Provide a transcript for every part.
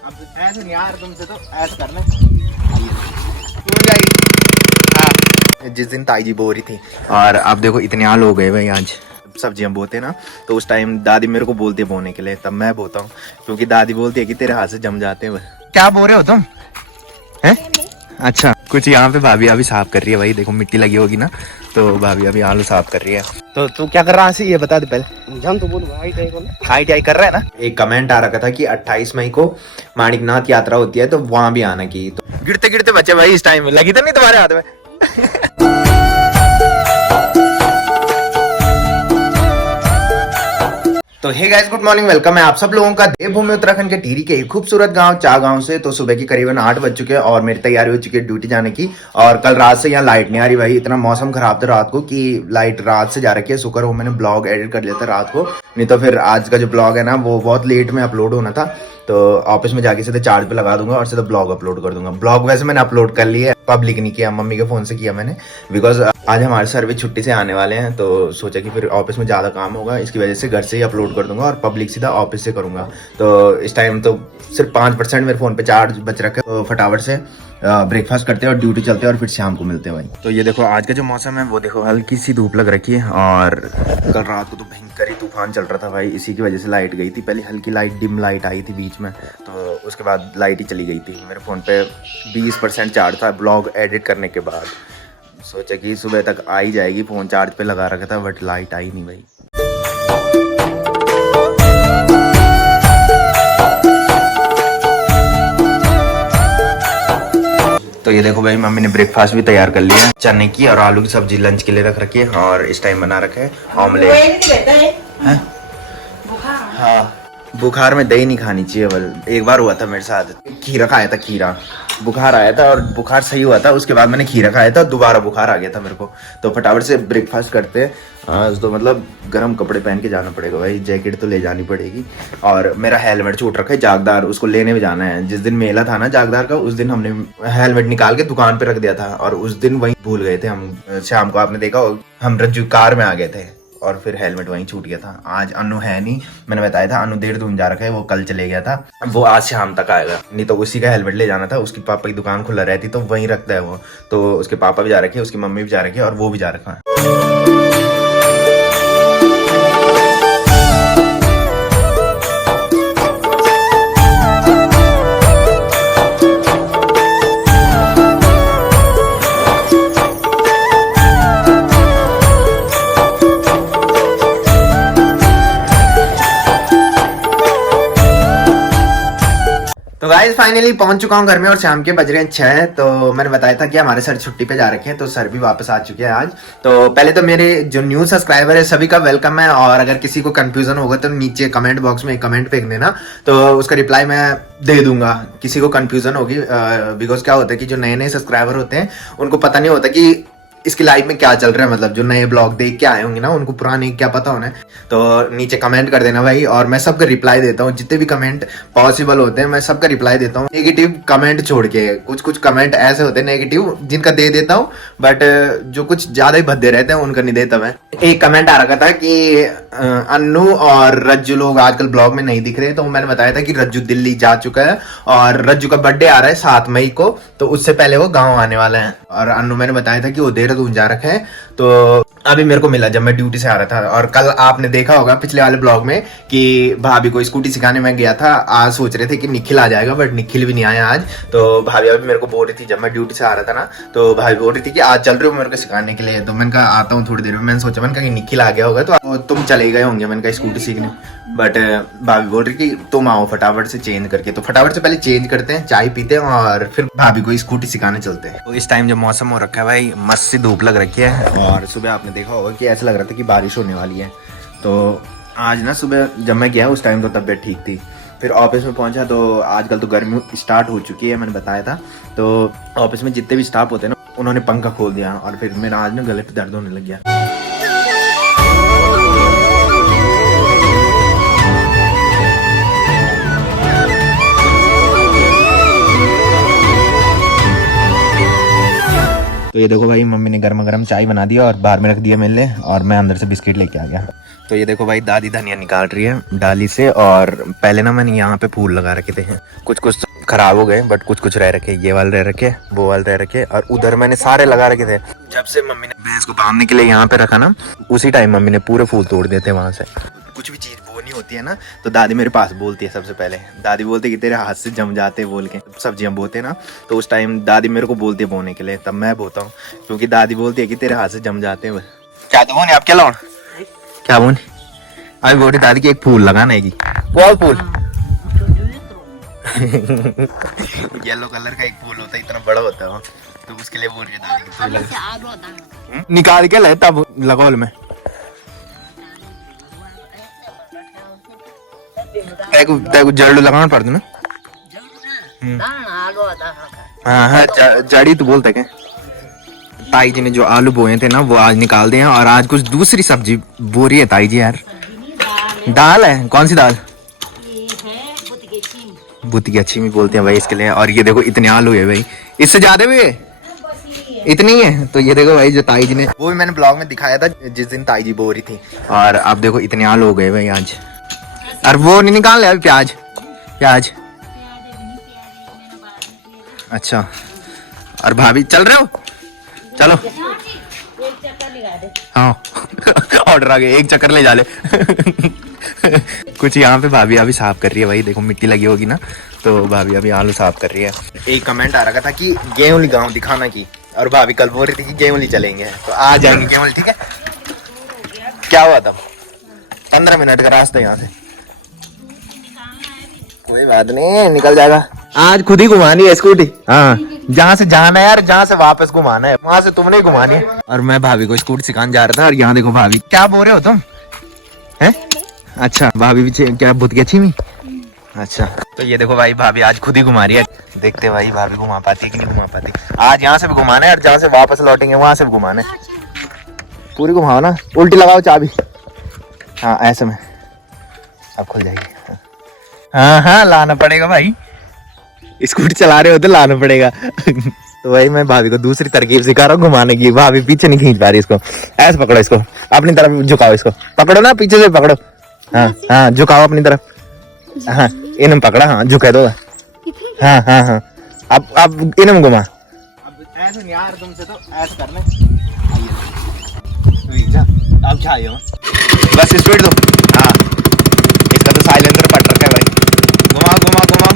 अब ऐसे नहीं यार, तुमसे तो ऐसे करना हो जाएगी। हाँ, जिस दिन ताई जी बो रही थी और अब देखो इतने हाल हो गए भाई। आज सब्जियां बोते ना तो उस टाइम दादी मेरे को बोलती है बोने के लिए, तब मैं बोता हूँ क्योंकि दादी बोलती है कि तेरे हाथ से जम जाते हैं। क्या बोल रहे हो तुम हैं? अच्छा, कुछ यहाँ पे भाभी अभी साफ कर रही है भाई। देखो मिट्टी लगी होगी ना, तो भाभी अभी आलू साफ कर रही है। तो तू क्या कर रहा है ये बता दे पहले। हम तो बोल ITI कर रहा है ना। एक कमेंट आ रखा था कि 28 मई को माणिकनाथ यात्रा होती है तो वहां भी आना की। तो गिरते गिरते बच्चे भाई इस टाइम लगी तो नहीं तुम्हारे हाथ में। तो hey guys, good morning, welcome है आप सब लोगों का देवभूमि उत्तराखंड के टिहरी के एक खूबसूरत गांव चा गांव से। तो सुबह की करीबन 8 बज चुके हैं और मेरी तैयारी हो चुकी है ड्यूटी जाने की। और कल रात से यहाँ लाइट नहीं आ रही भाई, इतना मौसम खराब था रात को कि लाइट रात से जा रखी है। शुक्र हो मैंने ब्लॉग एडिट कर लिया था रात को, नहीं तो फिर आज का जो ब्लॉग है ना वो बहुत लेट में अपलोड होना था। तो ऑफिस में जाके सीधे चार्ज पे लगा दूंगा और सीधे ब्लॉग अपलोड कर दूंगा। ब्लॉग वैसे मैंने अपलोड कर लिया है, पब्लिक नहीं किया, मम्मी के फोन से किया मैंने, बिकॉज आज हमारे सर भी छुट्टी से आने वाले हैं। तो सोचा कि फिर ऑफिस में ज़्यादा काम होगा, इसकी वजह से घर से ही अपलोड कर दूंगा और पब्लिक सीधा ऑफिस से करूंगा। तो इस टाइम तो सिर्फ 5% मेरे फ़ोन पे चार्ज बच रखा है। तो फटाफट से ब्रेकफास्ट करते हैं और ड्यूटी चलते हैं और फिर शाम को मिलते हैं भाई। तो ये देखो आज का जो मौसम है वो देखो, हल्की सी धूप लग रखी है। और कल रात को तो भयंकर ही तूफान चल रहा था भाई, इसी की वजह से लाइट गई थी। पहले हल्की लाइट डिम लाइट आई थी बीच में, तो उसके बाद लाइट ही चली गई थी। मेरे फ़ोन पे 20% चार्ज था ब्लॉग एडिट करने के बाद। सोचा कि सुबह तक आ ही जाएगी, फ़ोन चार्ज पे लगा रखा था बट लाइट आई नहीं भाई। तो ये देखो भाई, मम्मी ने ब्रेकफास्ट भी तैयार कर लिया है। चने की और आलू की सब्जी लंच के लिए रख रखी है और इस टाइम बना रखा है ऑमलेट। हाँ, बुखार में दही नहीं खानी चाहिए। बल एक बार हुआ था मेरे साथ, खीरा खाया था, खीरा बुखार आया था और बुखार सही हुआ था। उसके बाद मैंने खीरा खाया था, दोबारा बुखार आ गया था मेरे को। तो फटाफट से ब्रेकफास्ट करते हैं। आज तो मतलब गर्म कपड़े पहन के जाना पड़ेगा भाई, जैकेट तो ले जानी पड़ेगी। और मेरा हेलमेट छूट रखा है जागदार, उसको लेने में जाना है। जिस दिन मेला था ना जागदार का, उस दिन हमने हेलमेट निकाल के दुकान पे रख दिया था और उस दिन वहीं भूल गए थे हम। शाम को आपने देखा, हम रज्जू कार में आ गए थे और फिर हेलमेट वहीं छूट गया था। आज अनु है नहीं, मैंने बताया था अनु देहरादून जा रखा है, वो कल चले गया था, वो आज शाम तक आएगा। नहीं तो उसी का हेलमेट ले जाना था, उसकी पापा की दुकान खुला रहती तो वहीं रखता है वो। तो उसके पापा भी जा रखे हैं, उसकी मम्मी भी जा रखी है और वो भी जा रखा है। तो गाइस फाइनली पहुंच चुका हूं घर में और शाम के बज रहे हैं 6। तो मैंने बताया था कि हमारे सर छुट्टी पे जा रखे हैं, तो सर भी वापस आ चुके हैं आज। तो पहले तो मेरे जो न्यू सब्सक्राइबर है सभी का वेलकम है। और अगर किसी को कंफ्यूजन होगा तो नीचे कमेंट बॉक्स में एक कमेंट फेंक देना, तो उसका रिप्लाई मैं दे दूंगा। किसी को कंफ्यूजन होगी, बिकॉज क्या होता है कि जो नए नए सब्सक्राइबर होते हैं उनको पता नहीं होता कि इसकी लाइफ में क्या चल रहा है। मतलब जो नए ब्लॉग देख के आए होंगे ना, उनको पुराने क्या पता होना है। तो नीचे कमेंट कर देना भाई, और मैं सबका रिप्लाई देता हूँ। जितने भी कमेंट पॉसिबल होते हैं मैं सबका रिप्लाई देता हूँ, नेगेटिव कमेंट छोड़ के। कुछ कुछ कमेंट ऐसे होते हैं नेगेटिव जिनका दे देता हूँ, बट जो कुछ ज्यादा ही भद्दे रहते हैं उनका नहीं देता मैं। एक कमेंट आ रखा था कि अन्नू और रज्जू लोग आजकल ब्लॉग में नहीं दिख रहे, तो मैंने बताया था कि रज्जू दिल्ली जा चुका है और रज्जू का बर्थडे आ रहा है 7 मई को, तो उससे पहले वो गाँव आने वाला है। और अन्नू मैंने बताया था कि वो देहरादून जा रखा है, तो अभी मेरे को मिला जब मैं ड्यूटी से आ रहा था। और कल आपने देखा होगा पिछले वाले ब्लॉग में कि भाभी को स्कूटी सिखाने में गया था। आज सोच रहे थे कि निखिल आ जाएगा, बट निखिल भी नहीं आया आज। तो भाभी अभी मेरे को बोल रही थी, जब मैं ड्यूटी से आ रहा था ना, तो भाभी बोल रही थी कि आज चल रहे हो मेरे को सिखाने के लिए। तो मैंने कहा आता हूँ थोड़ी देर में। मैंने सोचा, मैंने कहा कि निखिल आ गया होगा तो तुम चले गए होंगे, मैंने कहा स्कूटी सीखने। बट भाभी बोल रही कि तुम आओ फटाफट से चेंज करके। तो फटाफट से पहले चेंज करते हैं, चाय पीते हैं और फिर भाभी को स्कूटी सिखाने चलते हैं। तो इस टाइम जो मौसम हो रखा है भाई, मस्त सी धूप लग रखी है। और सुबह आपने देखा होगा कि ऐसा लग रहा था कि बारिश होने वाली है। तो आज ना सुबह जब मैं गया उस टाइम तो तबीयत ठीक थी। फिर ऑफिस में पहुंचा तो आजकल तो गर्मी स्टार्ट हो चुकी है, मैंने बताया था। तो ऑफिस में जितने भी स्टाफ होते हैं ना, उन्होंने पंखा खोल दिया और फिर मेरा आज ना गले पे दर्द होने लग गया। तो तो ये देखो भाई मम्मी ने गर्मा गर्म चाय बना दिया और बाहर में रख दिया मेरे लिए, और मैं अंदर से बिस्किट लेके आ गया। तो ये देखो भाई दादी धनिया निकाल रही है डाली से, और पहले ना मैंने यहाँ पे फूल लगा रखे थे, कुछ कुछ खराब हो गए बट कुछ कुछ रह रखे, ये वाले रह रखे, वो वाले रह रखे, और उधर मैंने सारे लगा रखे थे। जब से मम्मी ने भैंस को बांधने के लिए यहाँ पे रखा ना, उसी टाइम मम्मी ने पूरे फूल तोड़ दिए थे वहां से। कुछ भी चीज बोनी होती है ना तो दादी मेरे पास बोलती है, सबसे पहले दादी बोलती है कि तेरे हाथ से जम जाते बोल के। सब्जियां बोते ना तो उस टाइम दादी मेरे को बोलती है बोने के लिए, तब मैं बोता हूँ, क्योंकि दादी बोलती है कि तेरे हाथ से जम जाते हैं। क्या तो बोने आप क्या लाओ क्या बोने अभी बोली दादी की एक फूल लगाना है, वो फूल येलो कलर का एक फूल होता है, इतना बड़ा होता है वो, तो उसके लिए बोल रही है दादी की फूल निकाल के ले तब लगाओ में। जड़ लगाना पड़ता ना। हाँ हाँ जड़ी तो बोलते क्या। ताई जी ने जो आलू बोए थे ना वो आज निकाल दिए हैं, और आज कुछ दूसरी सब्जी बो रही है ताई जी। यार दाल है, कौन सी दाल? बुती की अच्छी भी बोलते हैं भाई इसके लिए। और ये देखो इतने आलू है भाई, इससे ज्यादा भी है, इतनी है। तो ये देखो भाई जो ताई जी ने, वो भी मैंने ब्लॉग में दिखाया था जिस दिन ताई जी बो रही थी, और अब देखो इतने आलू हो गए भाई आज। और वो नहीं निकाल ले अभी प्याज प्याज। अच्छा और भाभी चल रहे हो? चलो हाँ ऑर्डर आ गया, एक चक्कर ले जा ले। कुछ यहाँ पे भाभी अभी साफ कर रही है भाई, देखो मिट्टी लगी होगी ना, तो भाभी अभी आलू साफ कर रही है। एक कमेंट आ रहा था कि गेहूं गांव दिखाना की, और भाभी कल बोल रही थी कि गेहूं चलेंगे, तो आ जाएंगे गेहूं। ठीक है क्या हुआ था, 15 मिनट का रास्ता यहाँ से, कोई बात नहीं निकल जाएगा। आज खुद ही घुमानी है स्कूटी, हाँ जहाँ से जाना है यार, जहाँ से वापस घुमाना है वहां से तुमने घुमानी है। और मैं भाभी को स्कूटी सिखाने जा रहा था, और यहाँ देखो भाभी क्या बोल रहे हो तुम हैं? अच्छा भाभी भी क्या बुत की अच्छी नहीं? अच्छा तो ये देखो भाई भाभी आज खुद ही घुमा रही है, देखते भाई भाभी घुमा पाती है कि नहीं घुमा पाती। आज यहाँ से भी घुमाना है और जहाँ से वापस लौटेंगे वहां से भी घुमाना है। पूरी घुमाओ ना, उल्टी लगाओ चाबी, हाँ ऐसे में अब खुल जाएगी। हाँ हाँ लाना पड़ेगा भाई, स्कूटी चला रहे हो तो लाना पड़ेगा। तो भाई मैं भाभी को दूसरी तरकीब सिखा रहा हूँ घुमाने की, भाभी पीछे नहीं खींच पा रही इसको। ऐसे पकड़ो इसको, अपनी तरफ झुकाओ, इसको पकड़ो ना पीछे से पकड़ो, हाँ हाँ झुकाओ अपनी तरफ, हाँ इन्हें पकड़ा, हाँ झुका दो, हाँ हाँ हाँ अब इन्हें घुमा। अब ऐसे नहीं यार तुमसे तो ऐसे करने, अब चाहिए बस स्पीड दो। हाँ इसका तो साइलेंसर पट रखा है भाई, घुमा घुमा घुमा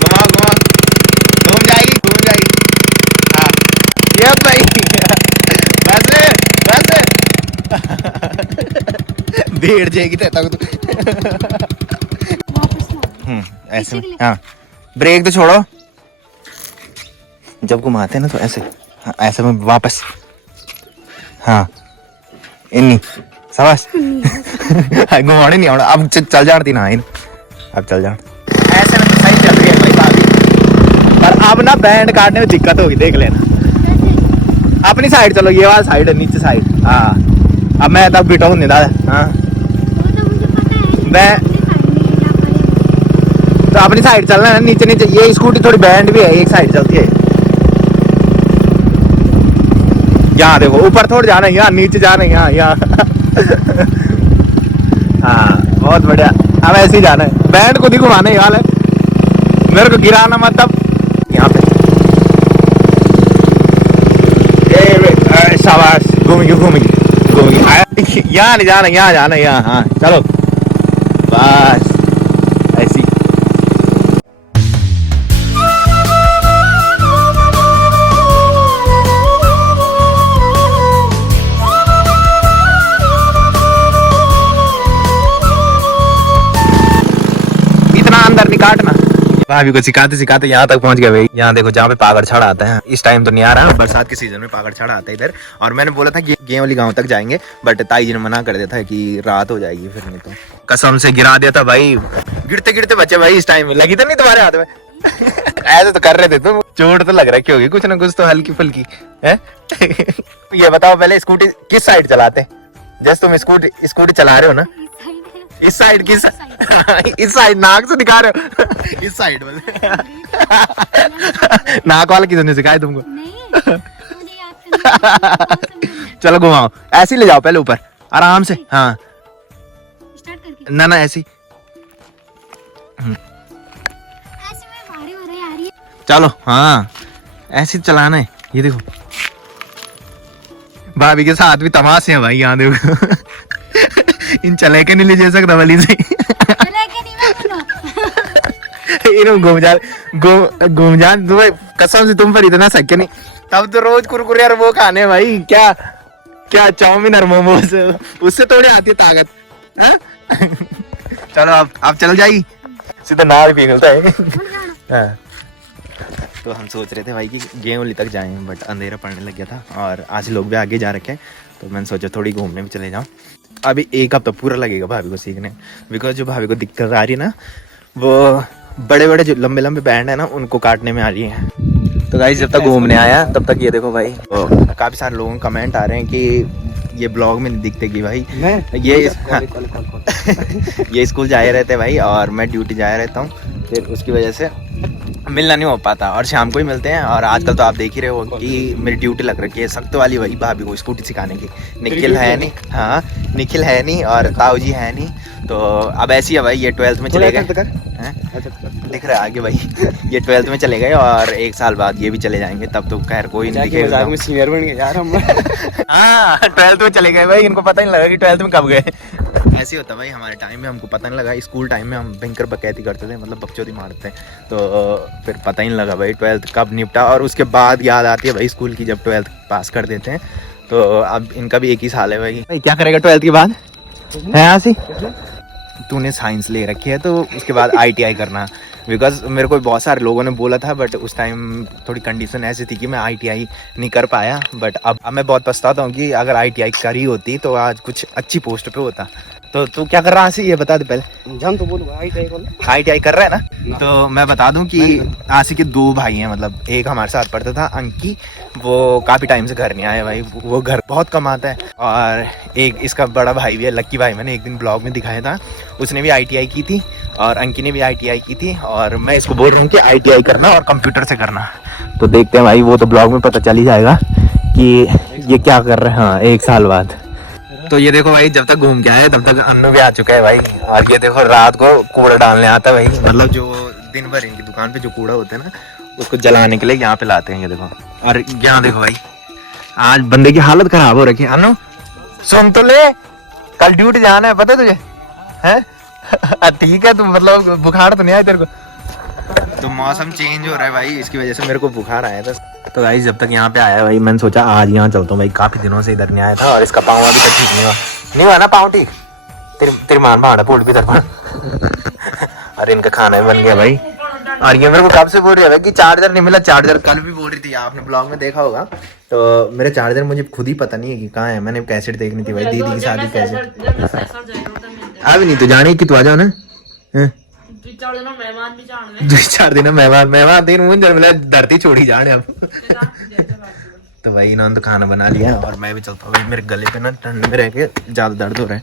घुमा घुमा, घूम जाएगी घूम जाएगी। हाँ ये भाई बस भीड़ जाएगी तक तो। ऐसे में हाँ ब्रेक तो छोड़ो, जब घुमाते हैं ना तो ऐसे, हाँ ऐसे में वापस, हाँ इन्नी शाबाश। घुमाने नहीं आवड़ा, अब चल जाती ना इन, अब चल जा। ऐसे में तो सही चल रही है भाई भाभी, पर अब ना बैंड काटने में दिक्कत होगी, देख लेना। अपनी साइड चलो, ये वाला साइड है नीचे साइड, हाँ अब मैं तब बिठाऊं नहीं दादा। हाँ मैं तो अपनी साइड चलना है, नीचे नीचे। ये स्कूटी थोड़ी बैंड भी है, एक साइड चलती है। यहाँ देखो ऊपर थोड़ा जाना है, यहाँ नीचे जाना है, यहाँ यहाँ। हाँ बहुत बढ़िया, अब ऐसे ही जाना है, बैंड को नहीं घुमाना है, वाला मेरे को गिराना मत। अब यहाँ पे शाबाश, घूमेंगे घूमेंगे घूमेंगे, यहाँ नहीं जाना, यहाँ जाना, यहाँ हाँ चलो बस ऐसी। अंदर नहीं काटना। भाभी को सिखाते सिखाते यहाँ तक पहुंच गए भाई। यहाँ देखो जहाँ पे पागड़ छड़ आता है, इस टाइम तो नहीं आ रहा, बरसात के सीजन में पागड़ छड़ आता है इधर। और मैंने बोला था कि गेवली गांव तक जाएंगे, बट ताई जी ने मना कर दिया था कि रात हो जाएगी, फिर नहीं तो कसम से गिरा दिया था भाई। गिरते गिरते बचे भाई, इस टाइम में लगी तो नहीं तुम्हारे हाथ में। ऐसे तो कर रहे थे तुम, चोट तो लग रखी होगी कुछ ना कुछ तो हल्की फुल्की है। ये बताओ पहले स्कूटी किस साइड चलाते? जैसे तुम स्कूटी चला रहे हो ना, इस साइड की इस साइड नाक से दिखा रहे हो। इस साइड वाले नाक वाला किसने सिखाया तुमको? चलो घुमाओ, ऐसे ही ले जाओ पहले ऊपर आराम से। हाँ स्टार्ट करके ना ऐसी, ऐसे में भारी हो रही आ रही है। चलो हाँ ऐसे ही चलाना है। ये देखो भाभी के साथ भी तमाशे हैं भाई, यहाँ देखो इन चले के नहीं ले जा सकता वली से चले के नहीं मैं बोलो। इन्हों घूम जा तुम्हें कसम से तुम पर इतना सके नहीं। तब तो रोज कुरकुरे और वो खाने भाई, क्या क्या चाउमीन और मोमोज, उससे थोड़ी आती है ताकत। हाँ? चलो अब चल जाइए, सीधा नार पिघलता है। हाँ। तो हम सोच रहे थे भाई कि गेवली तक जाएं, बट अंधेरा पड़ने लग गया था और आज लोग भी आगे जा रखे हैं, तो मैंने सोचा थोड़ी घूमने भी चले जाऊं। अभी एक हफ्ता पूरा लगेगा भाभी को सीखने, बिकॉज जो भाभी को दिक्कत आ रही है ना, वो बड़े बड़े जो लंबे लंबे बैंड है ना उनको काटने में आ रही है। तो गाइस जब तक घूमने आया तब तक ये देखो भाई, तो काफ़ी सारे लोगों के कमेंट आ रहे हैं कि ये ब्लॉग में नहीं दिखते कि भाई ये ये स्कूल जाए रहते भाई और मैं ड्यूटी जाया रहता हूँ, फिर उसकी वजह से मिलना नहीं हो पाता और शाम को ही मिलते हैं। और आजकल तो आप देख ही रहे हो कि मेरी ड्यूटी लग रखी है सख्त वाली वही भाभी को स्कूटी सिखाने की। निखिल है नहीं, हाँ निखिल है नहीं और ताऊ जी है नहीं, तो अब ऐसी है भाई ये 12th में चले गए, दिख रहा है आगे भाई ये 12th में चले गए और 1 साल बाद ये भी चले जाएंगे, तब तो खैर कोई नहीं दिखेगा। सीनियर बन गए यार हम। हाँ 12th में चले गए भाई, इनको पता नहीं लगा कि 12th में कब गए। ऐसे होता भाई हमारे टाइम में, हमको पता नहीं लगा। स्कूल टाइम में हम भयंकर बकैती करते थे, मतलब बकचोदी मारते थे, तो फिर पता ही नहीं लगा भाई 12th कब निपटा। और उसके बाद याद आती है भाई स्कूल की, जब 12th पास कर देते हैं। तो अब इनका भी एक ही साल है भाई क्या करेगा 12th के बाद है आसी? तूने साइंस ले रखी है तो उसके बाद ITI करना, बिकॉज मेरे को बहुत सारे लोगों ने बोला था, बट उस टाइम थोड़ी कंडीशन ऐसी थी कि मैं ITI नहीं कर पाया। बट अब मैं बहुत पछताता हूँ कि अगर ITI करी होती तो आज कुछ अच्छी पोस्ट पे होता। तो तू क्या कर रहा है आसी, ये बता दे पहले। जान तो बोल ITI कर रहा है ना, तो मैं बता दूं कि आसी के 2 भाई हैं, मतलब एक हमारे साथ पढ़ता था अंकी, वो काफ़ी टाइम से घर नहीं आया भाई, वो घर बहुत कम आता है। और एक इसका बड़ा भाई भी है लक्की भाई, मैंने एक दिन ब्लॉग में दिखाया था, उसने भी ITI की थी और अंकी ने भी ITI की थी। और मैं इसको बोल रहा हूँ कि ITI करना और कंप्यूटर से करना। तो देखते हैं भाई, वो तो ब्लॉग में पता चल ही जाएगा कि ये क्या कर रहे हैं। हाँ 1 साल बाद। तो ये देखो भाई जब तक घूम के आए तब तक अन्नू भी आ चुका है भाई। और ये देखो रात को कूड़ा डालने आता है भाई, मतलब जो दिन भर इनकी दुकान पे जो कूड़ा होता है ना उसको जलाने के लिए यहाँ पे लाते हैं। ये देखो, और यहाँ देखो भाई आज बंदे की हालत खराब हो रखी है। अन्नू सुन तो ले, कल ड्यूटी जाना है पता है तुझे? है ठीक है, तू मतलब बुखार तो नहीं आया तेरे को? तो मौसम चेंज हो रहा है भाई, इसकी वजह से मेरे को बुखार आया था। तो भाई जब तक यहाँ पे आया भाई मैंने सोचा आज यहाँ चलता हूँ भाई, काफी दिनों से इधर नहीं आया था। और इसका पाँव अभी तक ठीक नहीं हुआ ना पाँव ठीक? तेरी मान भाड़ा पोट भी तरफा। अरे इनका खाना भी बन गया भाई। और ये मेरे को कब से बोल रही है कि चार्जर नहीं मिला, चार्जर कल भी बोल रही थी, आपने ब्लॉग में देखा होगा। तो मेरे चार्जर मुझे खुद ही पता नहीं है कि कहाँ है, मैंने कैसेट देखनी थी भाई, दीदी की शादी कैसेट। अभी नहीं तो जाने कि तू आ जाओ ना, 2-4 दिन मेहमान दिन मुझे मिला धरती छोड़ी जाने अब। तो भाई इन्होंने तो खाना बना लिया और मैं भी चलता हूँ भाई, मेरे गले पे ना ठंड में रह के ज्यादा दर्द हो रहा है।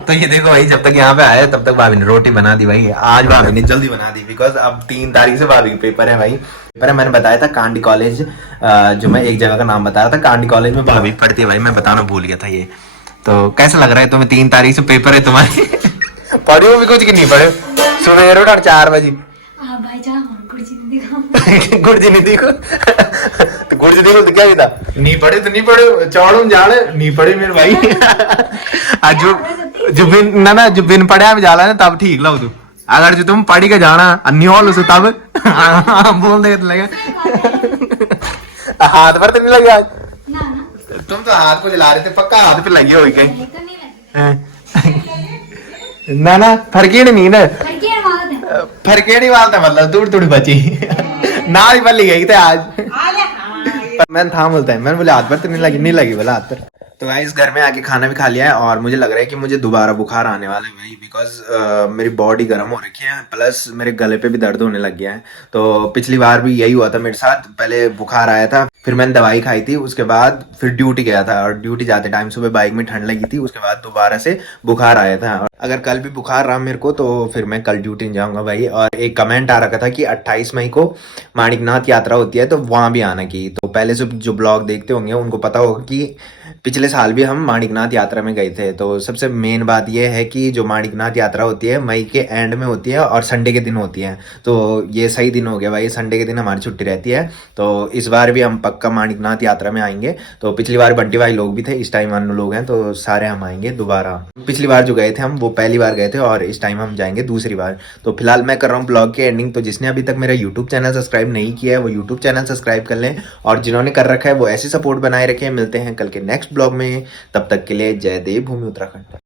तो ये देखो भाई जब तक यहाँ पे आए तब तक भाभी ने रोटी बना दी भाई। आज भाभी ने जल्दी बना दी बिकॉज अब 3 तारीख से भाभी के पेपर है भाई। पेपर है, मैंने बताया था कांडी कॉलेज, जो मैं एक जगह का नाम बताया था, कांडी कॉलेज में भाभी पढ़ती है भाई, मैं बताना भूल गया था ये। तो कैसा लग रहा है तुम्हें? 3 तारीख से पेपर है तुम्हारी। पढ़ी हो भी कुछ की नहीं पढ़े? सुबह उठा 4 बजे गुरजी नहीं देखो तो गुरजी देखो तो क्या था, नहीं पढ़े तो नहीं पढ़े, चौड़ू जाने नहीं पढ़े मेरे भाई। आज जो बिन ना जो बिन पढ़िया भी जाला ना तब ठीक लो तू, अगर जो तुम पढ़ी के जाना अन्य हो तब बोल दे लगे। हाथ पर तो नहीं लगे आज? तुम तो हाथ को जला रहे थे, पक्का हाथ पे लगे हो कहीं? ना फर्क ही नहीं ना, फरके नहीं मारता, मतलब दूर थोड़ी बची ना ही बल्ली गई थे आज। मैंने था बोलता है, मैंने बोले हाथ पर तो नहीं लगी बोला हाथ पर। तो गाइस घर में आके खाना भी खा लिया है और मुझे लग रहा है कि मुझे दोबारा बुखार आने वाला है भाई, बिकॉज मेरी बॉडी गर्म हो रखी है, प्लस मेरे गले पे भी दर्द होने लग गया है। तो पिछली बार भी यही हुआ था मेरे साथ, पहले बुखार आया था फिर मैंने दवाई खाई थी, उसके बाद फिर ड्यूटी गया था, और ड्यूटी जाते टाइम सुबह बाइक में ठंड लगी थी, उसके बाद दोबारा से बुखार आया था। और अगर कल भी बुखार रहा मेरे को तो फिर मैं कल ड्यूटी नहीं जाऊंगा भाई। और एक कमेंट आ रखा था कि 28 मई को माणिकनाथ यात्रा होती है तो वहां भी आना की। तो पहले से जो ब्लॉग देखते होंगे उनको पता होगा कि पिछले साल भी हम माणिकनाथ यात्रा में गए थे। तो सबसे मेन बात यह है कि जो माणिकनाथ यात्रा होती है मई के एंड में होती है और संडे के दिन होती है। तो ये सही दिन हो गया भाई, संडे के दिन हमारी छुट्टी रहती है। तो इस बार भी हम पक्का माणिकनाथ यात्रा में आएंगे। तो पिछली बार बंटी भाई लोग भी थे, इस टाइम अन्य लोग हैं, तो सारे हम आएंगे दोबारा। पिछली बार जो गए थे हम वो पहली बार गए थे और इस टाइम हम जाएंगे दूसरी बार। तो फिलहाल मैं कर रहा हूँ ब्लॉग की एंडिंग। तो जिसने अभी तक मेरा यूट्यूब चैनल सब्सक्राइब नहीं किया है वो यूट्यूब चैनल सब्सक्राइब कर लें, और जिन्होंने कर रखा है वो ऐसे सपोर्ट बनाए रखें। मिलते हैं कल के नेक्स्ट ब्लॉग में, तब तक के लिए जय देव भूमि उत्तराखंड।